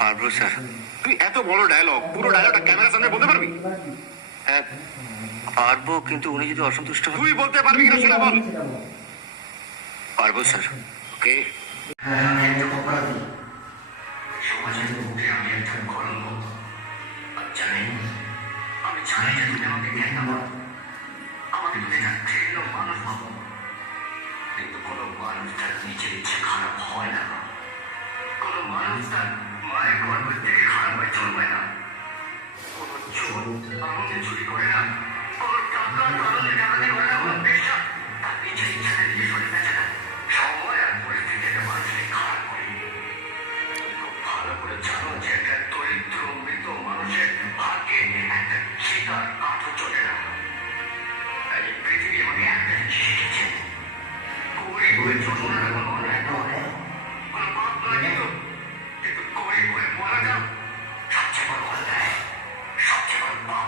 পারবো স্যার। তুই এত বড় ডায়লগ, পুরো ডায়লগটা ক্যামেরার সামনে বলতে পারবি? হ্যাঁ পারবো, কিন্তু উনি যদি অসন্তুষ্ট হন। তুই বলতে পারবি কিনা সেটা বল। পারবো স্যার। ওকে। সমাজের মুখে আমি একটা কলঙ্ক। আর জানি, আমি জানি যে তুমি আমাকে ঘৃণা করো, আমাকে তুমি একটা ঘৃণ্য মানুষ ভাবো, কিন্তু কোনো মানুষ তার নিজের ইচ্ছে খারাপ হয় না। কোনো মানুষ তার মায়ের গর্ভের থেকে খারাপ হয়ে জন্মায় না। কোনো চোর আনন্দে চুরি করে না, কোনো ডাকাত আনন্দে ডাকাতি করে না, কোনো পেশা তার নিজের ইচ্ছাতে নিজে সরে বেঁচে না। সময় আর পরিস্থিতি একটা মানুষকে খারাপ করে। তুমি খুব ভালো করে জানো যে একটা দরিদ্র মৃত মানুষের ভাগ্যে একটা চিতার কাঠও চলে না। তাই এই পৃথিবী আমাকে একটা জিনিস শিখেছে, গরিব হয়ে জন্মানোটা কোনো অন্যায় নয়, কোনো পাপ নয়, কিন্তু গরিব হয়ে মারা যাও সবচেয়ে বড় অন্যায়, সবচেয়ে বড় পাপ।